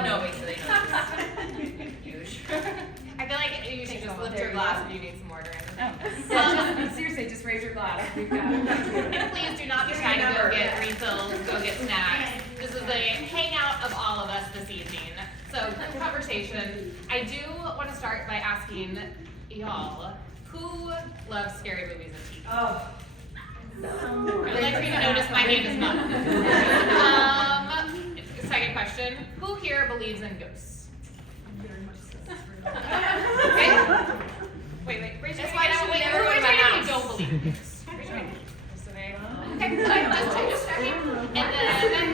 Oh no, wait, so they know. Huge. I feel like you should just lift your glass if you need some more during the Oh. Seriously, just raise your glass. We've got And please do not be trying to go get refills, go get snacks. This is a hangout of all of us this evening. So, group conversation. I do want to start by asking y'all, who loves scary movies and TV? Oh. I would like for you to notice my hand is not. Second question, who here believes in ghosts? Okay. Wait, raise your hand. Wait, never go to my you house. don't believe in ghosts. Raise your hand. Okay, just checking. And then,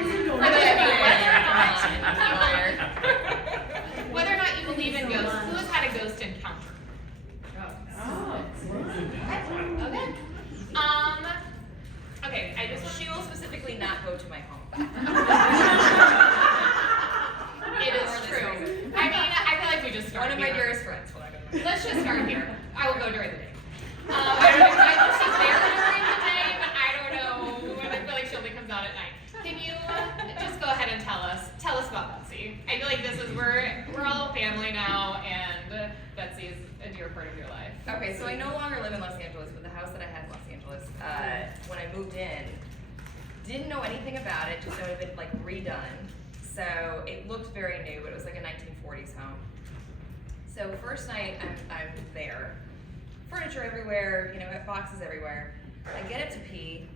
whether or not you believe in ghosts, who has had a ghost encounter? Okay, She will specifically not go to my home. it is true. I mean, I feel like we just started. One of my here. dearest friends will not go to my home. Let's just start here. I will go during the day. I don't know if she's there during the day, but I don't know. I feel like she only comes out at night. Can you just go ahead and tell us about Betsy? I feel like this is we're all family now, and Betsy is a dear part of your life. Okay, so I no longer live in Los Angeles, but the house that I had in Los Angeles, when I moved in, didn't know anything about it, just know it had been like redone. So it looked very new, but it was like a 1940s home. So first night, I'm there. Furniture everywhere, boxes everywhere. I get up to pee.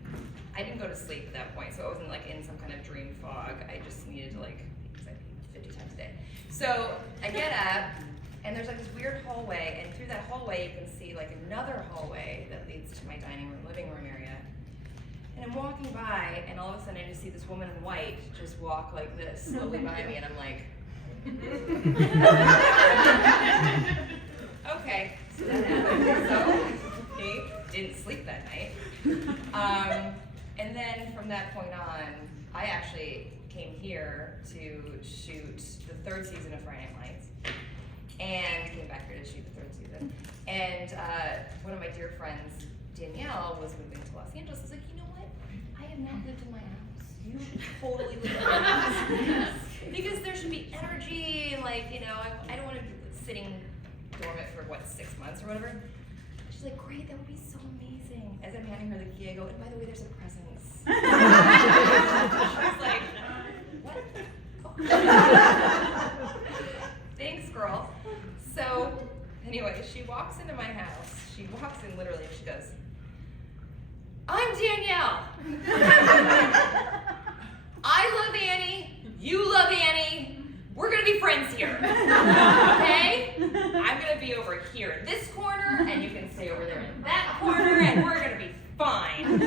I didn't go to sleep at that point, so I wasn't like in some kind of dream fog. I just needed to because I pee 50 times a day. So I get up, and there's like this weird hallway, and through that hallway you can see like another hallway that leads to my dining room, living room area. And I'm walking by, and all of a sudden I just see this woman in white just walk like this, slowly by me, and I'm like, okay, so that happened. So he didn't sleep that night. And then from that point on, I actually came here to shoot the third season of Friday Night Lights, and came back here to shoot the third season. And one of my dear friends, Danielle, was moving to Los Angeles. I was like, you know what? I have not lived in my house. You should totally live in my house. Because there should be energy, and I don't want to be sitting dormant for 6 months or whatever. She's like, great, that would be so amazing. As I'm handing her the key, I go, and by the way, there's a presence. She's like, what? Thanks, girl. So, anyway, she walks into my house. She walks in literally, and she goes, I'm Danielle. I love Annie. You love Annie. We're gonna be friends here. Okay? I'm gonna be over here in this corner, and you can stay over there in that corner, and we're gonna be fine.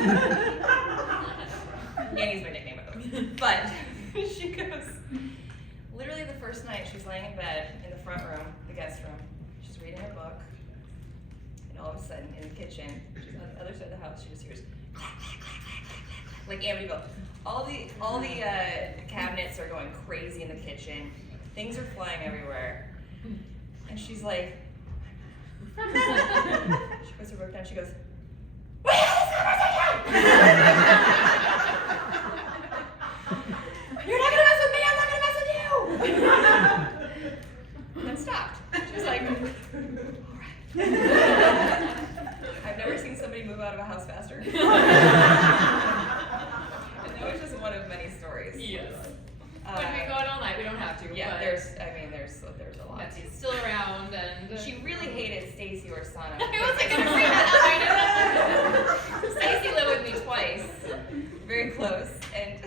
Annie's my nickname, by the way. But she goes, literally the first night, she's laying in bed in the front room, the guest room. She's reading her book, and all of a sudden, in the kitchen, she's on the other side of the house, she just hears clack, clack, clack, clack, clack, clack, like Amityville. All the cabinets are going crazy in the kitchen. Things are flying everywhere. And she's like, she puts her book down, she goes, we had this conversation! You're not gonna mess with me, I'm not gonna mess with you! And then stopped. She was like, alright. I've never seen somebody move out of a house faster. And that was just one of many stories. Yes. We can go on all night. We don't have to. Yeah, but there's a lot. Betsy's still around, and She really hated Stacy or Sana. I wasn't gonna say that. Stacy lived with me twice, very close, and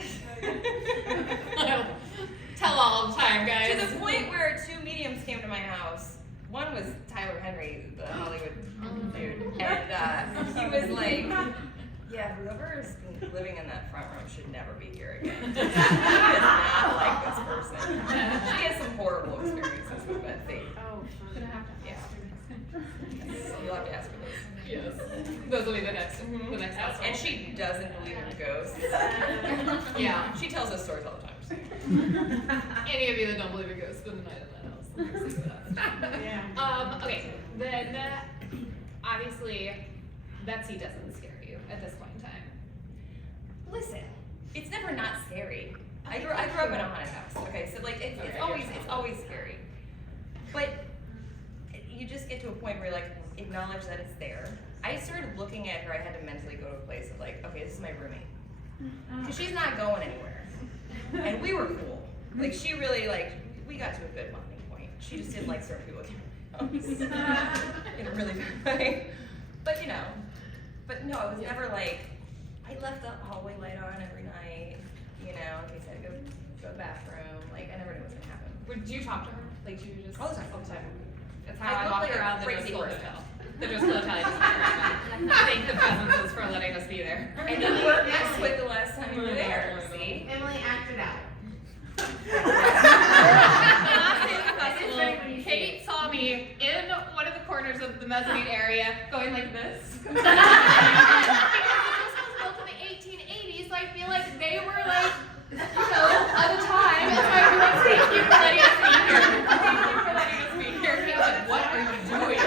Tell all the time, guys. to the point where two mediums came to my house. One was Tyler Henry, the Hollywood dude, and he was like, yeah, whoever's living in that front room should never be here again. He does not like this person. She has some horrible experiences with Betsy. Oh, gonna have to. Yeah. You'll have to ask her this. Yes. Those will be the next house. And she doesn't believe in ghosts. Yeah. She tells us stories all the time. Any of you that don't believe in ghosts spend the night in that house. Yeah. Okay, then obviously Betsy doesn't scare you at this point in time. Listen, it's never not scary. I grew up in a haunted house. Okay, so it's always always scary. But you just get to a point where you like acknowledge that it's there. I started looking at her, I had to mentally go to a place of like, okay, this is my roommate. Because she's not going anywhere. And we were cool. Like she really like, we got to a good bonding point. She just didn't like certain people in the house. In a really bad way. But you know, but no, it was never like, I left the hallway light on every night, you know, in case I had to go to the bathroom. Like I never knew what was gonna happen. Would you talk to her? Like you just All the time. All the time. That's how I look walk like a around the crazy Driscoll person. Hotel. The Driscoll Hotel. I just thank the presences for letting us be there. And you weren't next with the last time you were there, see? Emily acted out. Kate saw me in one of the corners of the mezzanine area going like this. Because this was built in the 1880s, so I feel like they were like, you know, at a time. And so I was like, thank you for letting us be here. Thank you for letting us be here. Kate was like, what are you doing?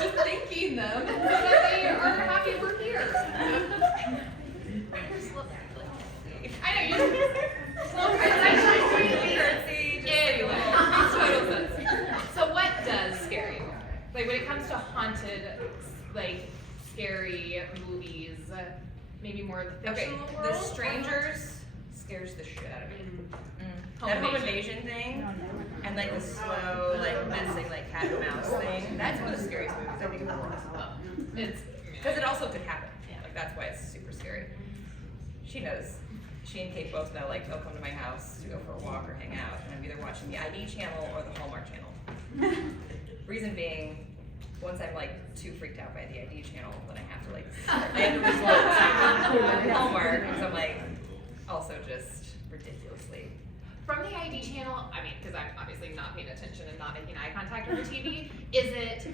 Just thanking them so that they are happy we're here. I know, you just anyway, makes total sense. So what does scare you? Like when it comes to haunted, like scary movies, maybe more of the Okay, fictional The world? Strangers scares the shit out of me. Home That home invasion. invasion thing, and like the slow, like messing, like cat and mouse thing. That's one of the scariest movies I think in the world. It's Because it also could happen. Like that's why it's super scary. She knows. She and Kate both know, like, they'll come to my house to go for a walk or hang out, and I'm either watching the ID channel or the Hallmark channel. Reason being, once I'm like too freaked out by the ID channel, then I have to like, I have to resort to Hallmark, because I'm like, also just ridiculously. from the ID channel. I mean, because I'm obviously not paying attention and not making eye contact with the TV. Is it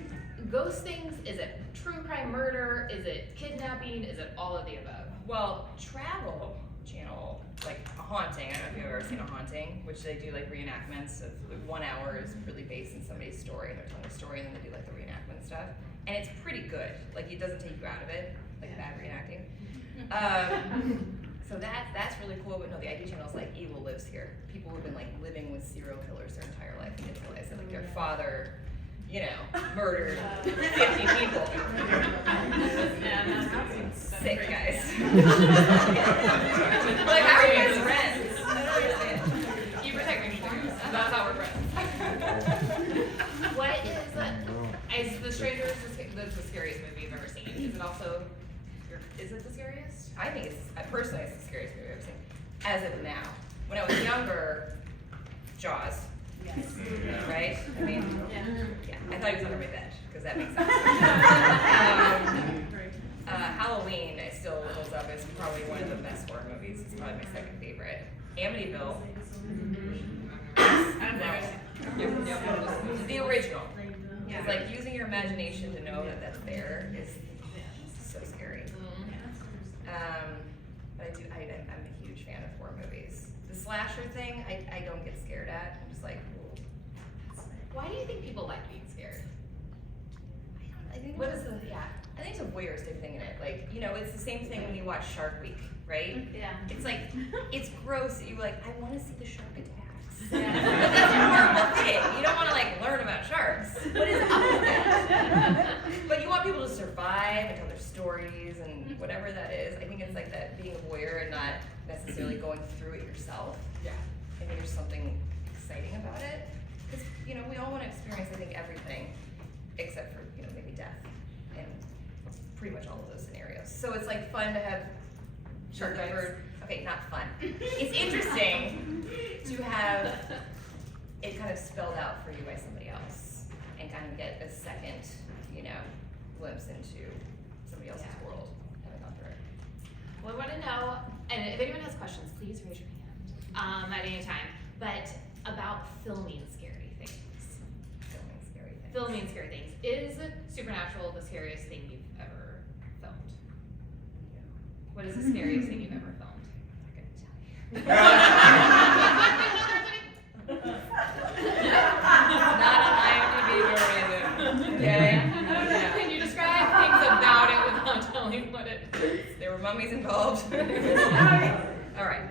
ghost things? Is it true crime murder? Is it kidnapping? Is it all of the above? Well, Travel Channel, like a haunting, I don't know if you've ever seen a haunting, which they do like reenactments of 1 hour is really based in somebody's story, and they're telling a story, and then they do like the reenactment stuff. And it's pretty good. Like it doesn't take you out of it, like bad reenacting. So that's really cool, but no, the ID channel is like evil lives here. People who've been like living with serial killers their entire life and didn't realize that like their father, you know, murdered 50 people. Sick guys. Like how are you guys friends? I don't understand. You protect me. That's how we're friends. What is The Strangers the scariest movie you've ever seen? Is it also, is it the scariest? I think personally it's the scariest movie I've ever seen. As of now. When I was younger, Jaws. Yes. Right? I mean, yeah. I thought he was under my bed, because that makes sense. Halloween, I still holds up as probably one of the best horror movies. It's probably my second favorite. Amityville. The original. It's like using your imagination to know that that's there is so scary. But I'm a huge fan of horror movies. The slasher thing, I don't get scared at. I'm just like, Why do you think people like being scared? I think What is the, I think it's a voyeuristic thing in it. Like, you know, it's the same thing when you watch Shark Week, right? Yeah. It's like, it's gross that you're like, I want to see the shark attacks. Yeah. But that's a horrible thing. You don't want to like learn about sharks. What is up with that? But you want people to survive and tell their stories and whatever that is. I think it's like that being a voyeur and not necessarily going through it yourself. Yeah. I think there's something exciting about it. Because, you know, we all want to experience, I think, everything except for, you know, maybe death and pretty much all of those scenarios. So it's like fun to have Shark covered. Okay, not fun. It's interesting to have it kind of spelled out for you by somebody else and kind of get a second, you know, glimpse into somebody else's world having gone through it. Well, I want to know, and if anyone has questions, please raise your hand at any time. But about filming scary things. Filming scary things. Filming scary things. Is Supernatural the scariest thing you've ever filmed? What is the scariest thing you've ever filmed? I'm not gonna tell you. Not on IMDb or anything. Okay? Yeah. Can you describe things about it without telling what it is? There were mummies involved. All right.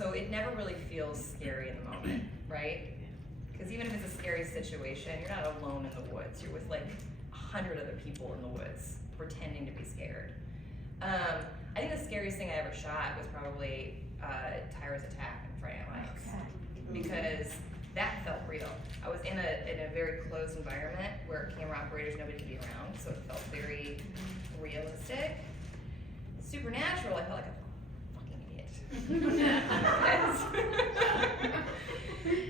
So it never really feels scary in the moment, right? Because even if it's a scary situation, you're not alone in the woods. You're with like 100 other people in the woods pretending to be scared. I think the scariest thing I ever shot was probably Tyra's attack in Friday Night Lights. Because that felt real. I was in a very closed environment where camera operators, nobody could be around, so it felt very realistic. Supernatural, I felt like a fucking idiot.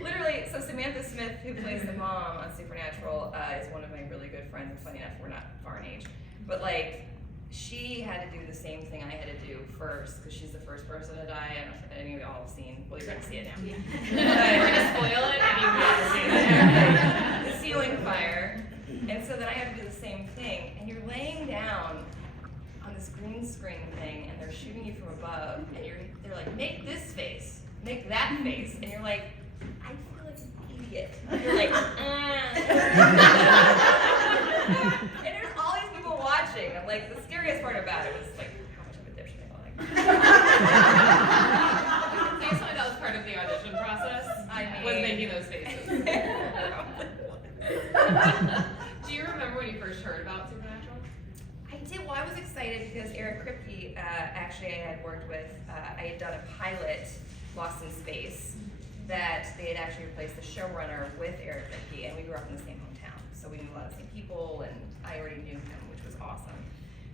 Literally, so Samantha Smith, who plays the mom on Supernatural, is one of my really good friends. Funny enough, we're not far in age, but like, she had to do the same thing I had to do first, because she's the first person to die. I don't know if any of y'all have seen. Well, you're gonna see it now. We're gonna spoil it if you've never seen it. The ceiling fire. And so then I had to do the same thing. And you're laying down on this green screen thing, and they're shooting you from above, and they're like, make this face, make that face, and you're like, I feel like an idiot. You're like, and there's all these people watching. I'm like, the scariest part about it was like how much of a dipshit I felt like. I just thought that was part of the audition process. Was making those faces. Do you remember when you first heard about Supernatural? I did. Well, I was excited because Eric Kripke, actually, I had worked with. I had done a pilot, Lost in Space, that they had actually replaced the showrunner with Eric Kripke, and we grew up in the same hometown, so we knew a lot of the same people, and I already knew him, which was awesome.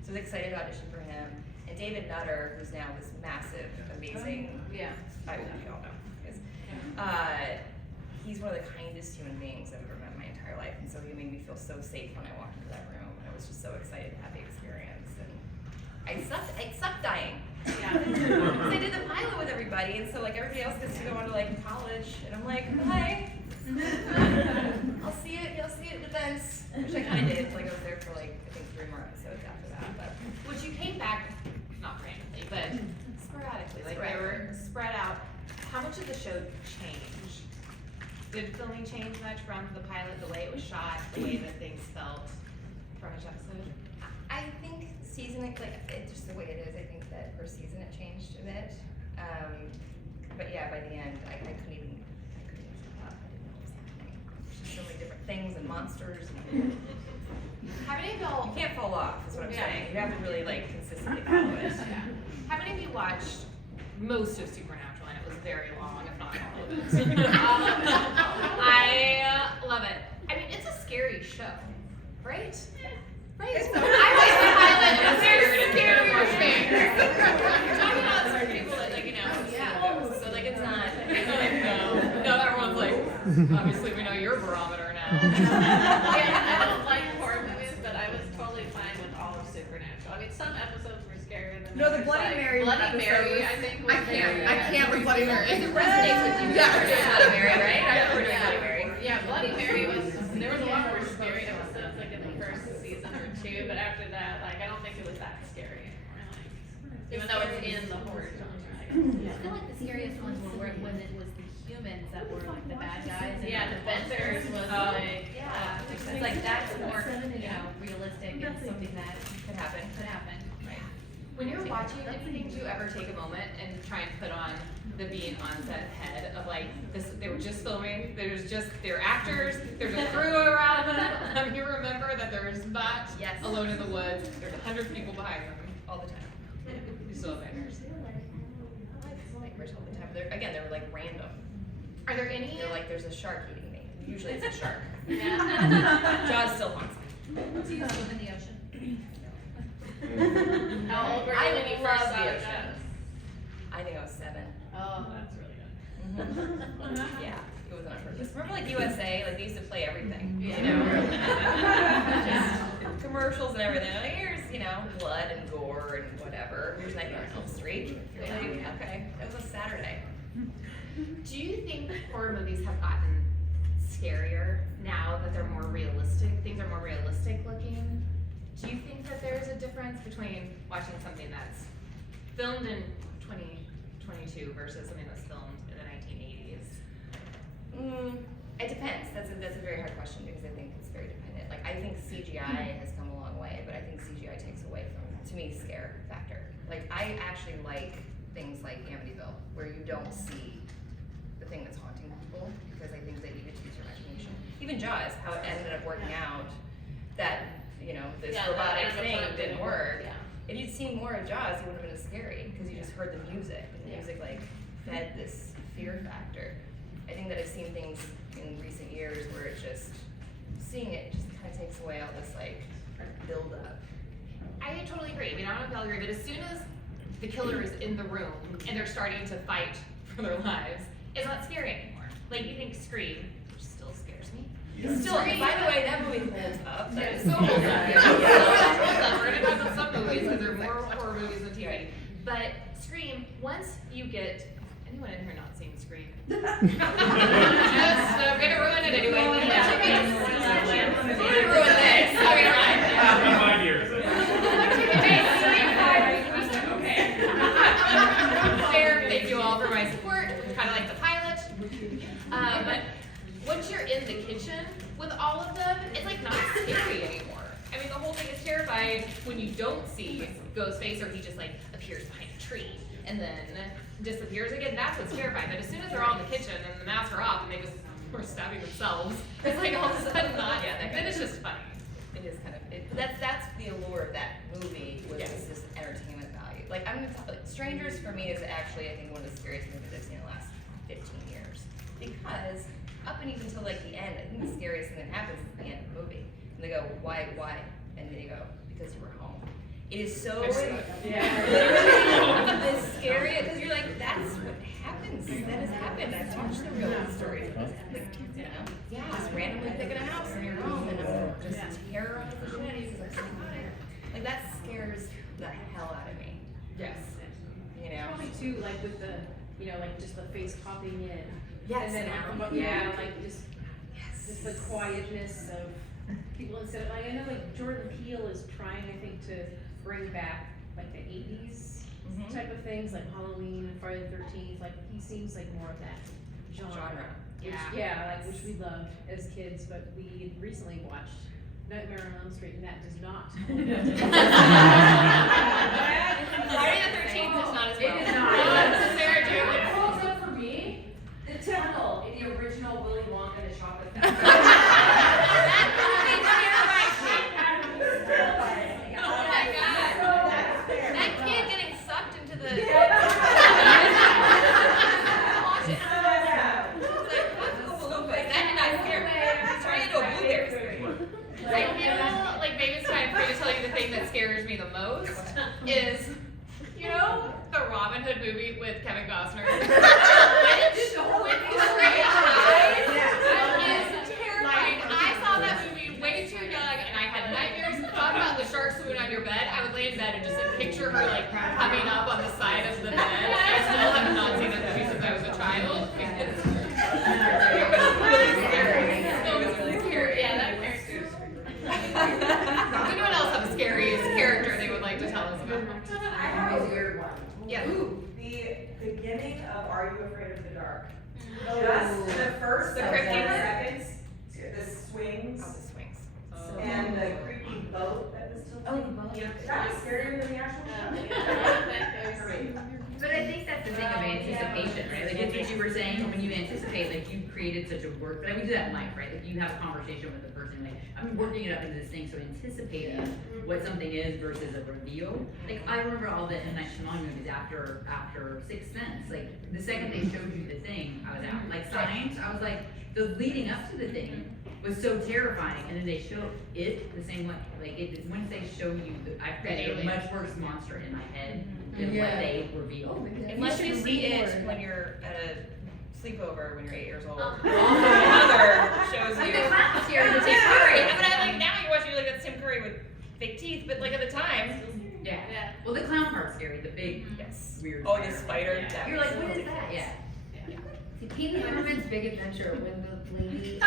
So I was excited to audition for him. And David Nutter, who's now this massive, amazing, I don't know if you all know, because he's one of the kindest human beings I've ever met in my entire life, and so he made me feel so safe when I walked into that room, and I was just so excited to have the experience. And I sucked dying. Yeah. Because I did the pilot with everybody, and so like everybody else gets to go on to like college, and I'm like, bye. I'll see you at events, which I kind of did. Like I was there for like I think 3 more episodes after that. But Which you came back, not randomly, but sporadically. Like they were spread out. How much did the show change? Did filming change much from the pilot, the way it was shot, the way that things felt from each episode? I think seasoning, like it's just the way it is. I think that per season it changed a bit. But yeah, by the end, I couldn't even keep up. I didn't know what was happening. There's just so many different things and monsters. And How many of y'all? you can't fall off, is what I'm Yeah. saying. You have to really like consistently follow it. Yeah. How many of you watched most of Supernatural? And it was very long, if not all of it. I love it. I mean, it's a scary show, right? Right. I was the pilot. It's very scary. You're talking about some people that, like, you know, so like it's not. No, everyone's like, obviously we know your barometer now. Yeah, I don't like horror movies, but I was totally fine with all of Supernatural. I mean, some episodes were scarier than No, the others, Bloody like Mary Bloody episode Mary, was- I think. Was I can't with Bloody Mary. It resonates with you. Yeah. Bloody Mary, right? I remember doing Bloody Mary. Yeah, Bloody Mary there was a lot more scary episodes, like in the first season or 2, but after that, like, I don't think it was that scary anymore. Like, even though it's in the horror genre, I guess. I feel like the scariest ones were when it was the humans that were like the bad guys. And Yeah, the Benders was like, Yeah, it's like that's more, you know, realistic and something that Could happen. could happen. Right. When you're watching anything, do you ever take a moment and try and put on the being on set head of like this? They were just filming. They're actors. There's a crew around them. You remember that there's not Yes. alone in the woods. There's 100 people behind them. All the time. You still have nightmares. I have nightmares all the time. They were like random. Are there any? They're like, there's a shark eating me. Usually it's a shark. yeah. Jaws still haunts me. Do you swim in the ocean? How old were you I when you love first saw the the ocean. show? I think I was 7. Oh, that's really good. Yeah, it was on purpose. Remember like USA, like they used to play everything, you Yeah. know? Just commercials and everything. Like, here's, you know, blood and gore and whatever. Here's Nightmare on Elm Street. You're like, okay, that was a Saturday. Do you think horror movies have gotten scarier now that they're more realistic? Things are more realistic looking. Do you think that there's a difference between watching something that's filmed in 2022 versus something that's filmed in the 1980s? It depends. That's a very hard question because I think it's very dependent. Like I think CGI has come a long way, but I think CGI takes away from, to me, scare factor. Like I actually like things like Amityville, where you don't see the thing that's haunting people, because I think that you get to use your imagination. Even Jaws, how it ended up working out, that, you know, this Yeah, robotic that thing animatronic didn't work. Yeah. If you'd seen more of Jaws, it would have been as scary, because you just heard the music, and the Yeah. music like fed this fear factor. I think that I've seen things in recent years where it's just, seeing it just kind of takes away all this like build up. I totally agree. I mean, I don't know if y'all agree, but as soon as the killer is in the room and they're starting to fight for their lives, it's not scary anymore. Like, you think Scream, which still scares me. Yeah. Still, by the way, that movie holds up. That is So holds up. Yeah. So holds up. We're gonna talk about some movies because there are more horror movies on TV. But Scream, once you get, anyone in here not seen Scream? Just, I'm gonna ruin it anyway. Well, But yeah. I'm gonna ruin this. I mean, right. 5 years. Fair, thank you all for my support, kind of like the pilot. Once you're in the kitchen with all of them, it's like not scary anymore. I mean, the whole thing is terrifying when you don't see Ghostface or he just like appears behind a tree and then disappears again. That's what's terrifying. But as soon as they're all in the kitchen and the masks are off and they just were stabbing themselves, it's like all of a sudden not. Yeah, that Then it's just funny. It is kind of, that's the allure of that movie, was Yes. just this entertainment value. Like, I'm gonna tell, like, Strangers for me is actually, I think, one of the scariest movies I've seen in the last 15 years. Because up and even till like the end, I think the scariest thing that happens is the end of the movie. And they go, why? And then you go, because you were home. It is so, literally, the scary, because you're like, that's what happens. That has happened. I've watched the real stories. Like, you know, just randomly picking a house in your home and just terrorize the shit out of you because I'm psychotic. Like, that scares the hell out of me. Yes. You know? Probably too, like with the, you know, like just the face popping in. Yes. And then, Yeah. like just Yes. the quietness of people instead of, like, I know like Jordan Peele is trying, I think, to bring back like the 80s Mhm. type of things, like Halloween and Friday the 13th, like he seems like more of that genre. Which, like which we loved as kids, but we recently watched Nightmare on Elm Street, and that does not. Friday the 13th is not as well. It is not. No, Sarah Jane. What holds up for me? The temple in the original Willy Wonka and the Chocolate Factory. That movie terrifies me. Oh my god. That kid getting sucked into the. That did not scare me. He's turning into a blueberry screen. I feel like maybe it's time for me to tell you the thing that scares me the most is, you know, the Robin Hood movie with Kevin Costner. With the straight eyes. That is terrifying. I saw that movie way too young and I had nightmares. Talk about the shark swimming on your bed. I would lay in bed and just like, picture her like coming up on the side of the bed. I still have not seen that movie since I was a child. It was really scary. It was really scary. Yeah, that character is Does anyone else have a scariest character they would like to tell us about? I have a weird one. Yeah. Ooh, the beginning of Are You Afraid of the Dark? Just the first The 10 cryptic? seconds, the swings, Oh, the swings. and the creepy boat that was still. Oh, the boat. That was scarier than the actual show. But I think that's the thing of anticipation, right? Like, it's what you were saying, when you anticipate, like, you created such a work, but we do that in life, right? Like, you have a conversation with the person, like, I'm working it up into this thing, so anticipating what something is versus a reveal. Like, I remember all the M. Night Shyamalan movies after Sixth Sense, like, the second they showed you the thing, I was out. Like, Signs, I was like, the leading up to the thing was so terrifying, and then they show it the same way. Like, once they show you, I created a much worse monster in my head than what they reveal. Unless you see it when you're at a sleepover when you're 8 years old. Oh. Also, your mother shows Like you. the clown scary, the Tim Tim Curry. Curry. But I like now you're watching like that's Tim Curry with fake teeth, but like at the time. Yeah. Yeah. Well, the clown part's scary, the big, Yes. weird. Oh, the spider. Yeah. You're like, what is that? Yeah. See, Pee Wee Herman's Big Adventure when the lady.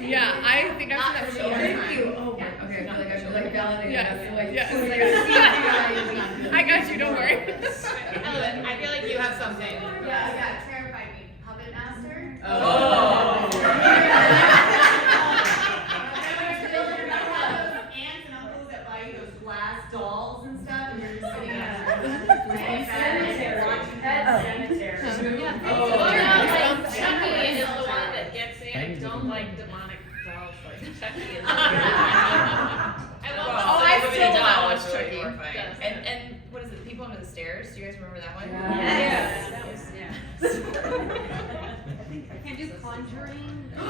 Yeah, I think I've seen that movie all the Thank time. you. Oh my, okay, I feel like I should like validate Yes, that. Like, yes. so, like, I got you, don't worry. Ellen, I feel like you have something. Yeah, terrified me. Puppet Master. Oh. Oh, no, like Chucky is the one that gets me. I don't like demonic dolls like Chucky is. I love Well, the I Women still in that Dolls. was really Chucky. horrifying. Yes. And what is it? People Under the Stairs. Do you guys remember that one? Yes. Yes. That was, yeah. Can't do Conjuring. It's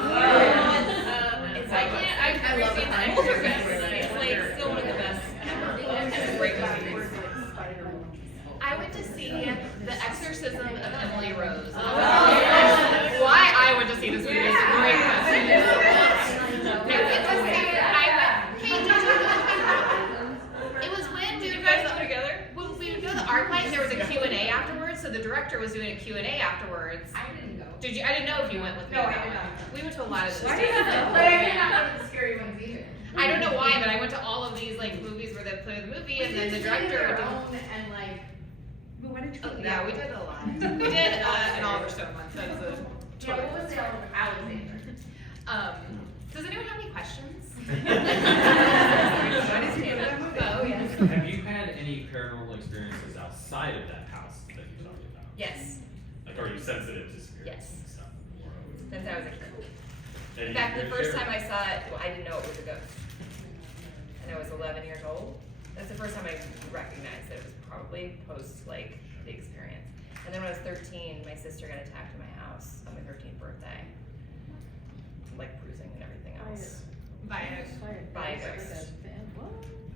I can't, I've never love seen it. that. Poltergeist. It's like still one of the best ever. It's a great movie. I went to see The Exorcism of Emily Rose. Oh. Why I went to see this movie is a great question. It was when Did you guys go together? when we would go to the art light, there was a Q&A afterwards, so the director was doing a Q&A afterwards. I didn't go. Did you? I didn't know if you went with me. No, or I not. did not. We went to a lot of those. But I did not go to the scary ones either. I don't know why, but I went to all of these like movies where they play the movie, and then the director. And like. But why did you go to Yeah, that we one? did a lot. We did an Oliver Stone one. So that was a Yeah, what was the Alexander? Does anyone have any questions? Why did you go to that movie? Oh yes. Have you had any paranormal experiences outside of that house that you're talking about? Yes. Like, are you sensitive to spirits Yes. and stuff? Since I was a kid. And In fact, the you first share- time I saw it, well, I didn't know it was a ghost. And I was 11 years old. That's the first time I recognized that it was probably post like the experience. And then when I was 13, my sister got attacked in my house on my 13th birthday. Like bruising and everything else. By a ghost.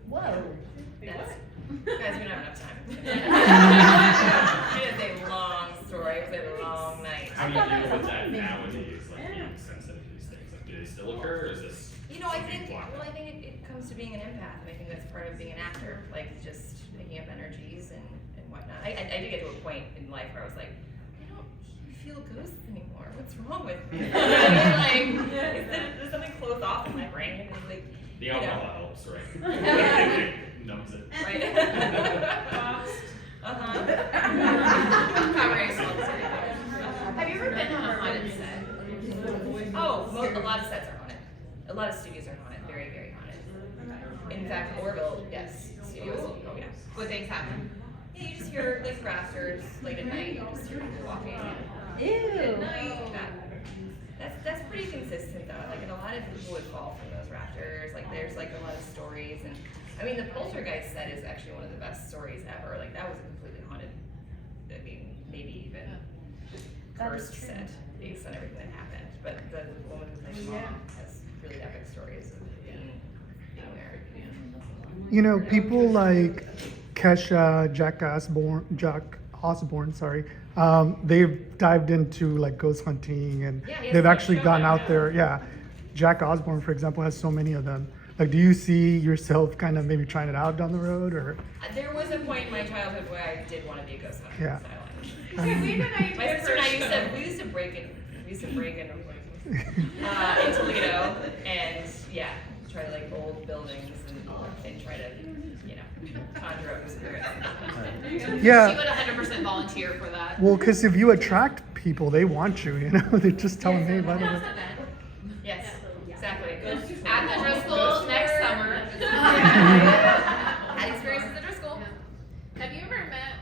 Whoa. That's, guys, we don't have enough time. It is a long story. It was a long night. How do you deal with that nowadays, like being sensitive to these things? Like, do they still occur, or is this? You know, I think, something blocked well, I out? think it comes to being an empath, and I think that's part of being an actor, like just picking up energies and whatnot. I did get to a point in life where I was like, I don't feel ghosts anymore. What's wrong with me? Like, there's something closed off in my brain. And it's like, The you know. alcohol helps, right? It numbs it. Right. Uh-huh. Covering salts. Have you ever been on a haunted set? Oh, a lot of sets are haunted. A lot of studios are haunted. Very, very haunted. In fact, Orville, yes. Studios. Oh, yeah. What things happen? Yeah, you just hear like rafters late at night. You just hear people walking. Ew. At night. That's pretty consistent though. Like, and a lot of people would fall from those rafters. Like, there's like a lot of stories, and I mean, the Poltergeist set is actually one of the best stories ever. Like, that was a completely haunted. I mean, maybe even That is cursed true. set based on everything that happened. But the woman who's like mom has really epic stories of being there. You know, people like Kesha, Jack Osborne, sorry, they've dived into like ghost hunting, and Yeah, he has they've a actually show gone now, out yeah. there. Yeah, Jack Osborne, for example, has so many of them. Like, do you see yourself kind of maybe trying it out down the road, or? There was a point in my childhood where I did want to be a ghost hunter. Yeah. My sister and I used to break in in Toledo, and yeah, try to like old buildings and try to, you know, conjure up spirits. She Yeah. would 100% volunteer for that. Well, because if you attract people, they want you. You know, they just tell them, hey, by the way. Yes, exactly. At the Driscoll next summer. Had experiences at Driscoll. Have you ever met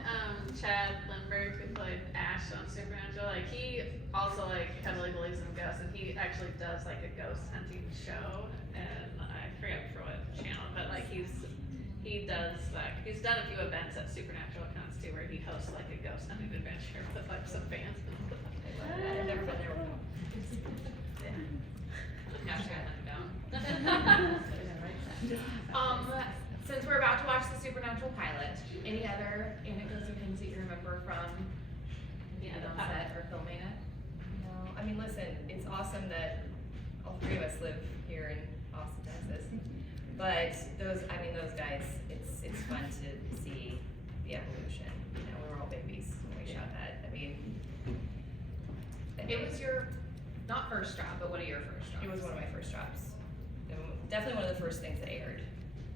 Chad Lindbergh, who played Ash on Supernatural? Like, he also like heavily believes in ghosts, and he actually does like a ghost hunting show. And I forget for what channel, but like he does like he's done a few events at Supernatural accounts too, where he hosts like a ghost hunting adventure with like some fans. I've never been there before. Now she's gonna let it down. Since we're about to watch the Supernatural pilot, any other anecdotes or things that you remember from being on set or filming it? No, I mean, listen, it's awesome that all three of us live here in Austin, Texas. But those guys, it's fun to see the evolution. You know, we were all babies when we shot that. I mean, It was your, not first job, but one of your first jobs. it was one of my first jobs. And definitely one of the first things that aired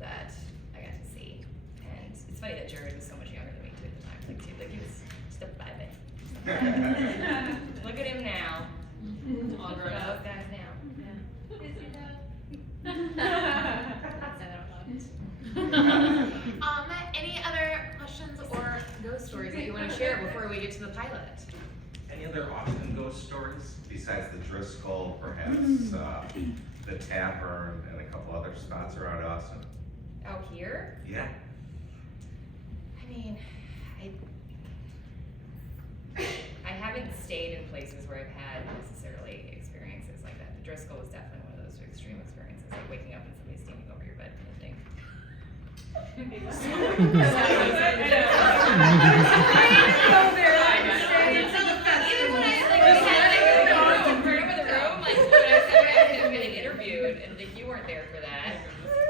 that I got to see. And it's funny that Jared was so much younger than me too at the time. Like he was just a baby. Look at him now. All grown Look at up. those guys now. Any other questions or ghost stories that you want to share before we get to the pilot? Any other Austin ghost stories besides the Driscoll, perhaps the Tavern, and a couple other spots around Austin? Out here? Yeah. I mean, I haven't stayed in places where I've had necessarily experiences like that. The Driscoll was definitely one of those extreme experiences, like waking up and somebody standing over your bed kind of thing. Even when I like we had like room in the room, like when I was getting interviewed, and like you weren't there for that.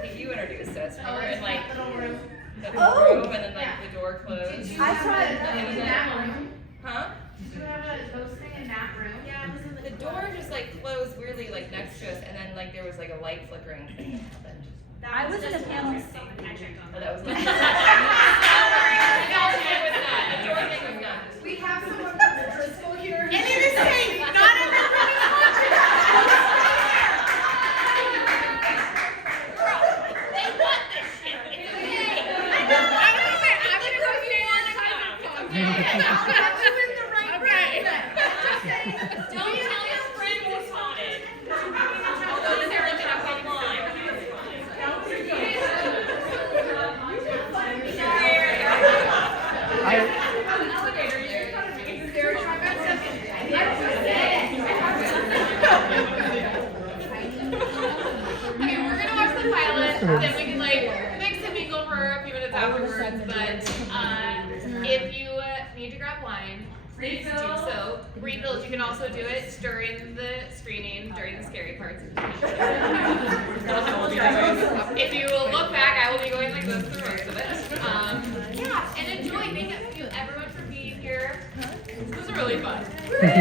Like you introduced us, remember? And like the room, and then like the door closed. I saw it in that room. Huh? Did you have a ghost thing in that room? Yeah, it was in the door just like closed weirdly like next to us, and then like there was like a light flickering thing that happened. I was in a panel. Oh, that was not. The door thing was not. We have someone from the Driscoll here. And it is safe. Not everyone is watching. Girl, they want this shit. It's okay. I'm gonna go stay on the couch. Got you in the right room then. Don't tell your friends it's haunted. Although they're looking up online. Okay, we're gonna watch the pilot, then we can like mix and mingle for a few minutes afterwards. But if you need to grab wine, please do so. Refills, you can also do it during the screening, during the scary parts. If you will look back, I will be going like this through most of it. Yeah, and enjoy. Thank you everyone for being here. This was really fun.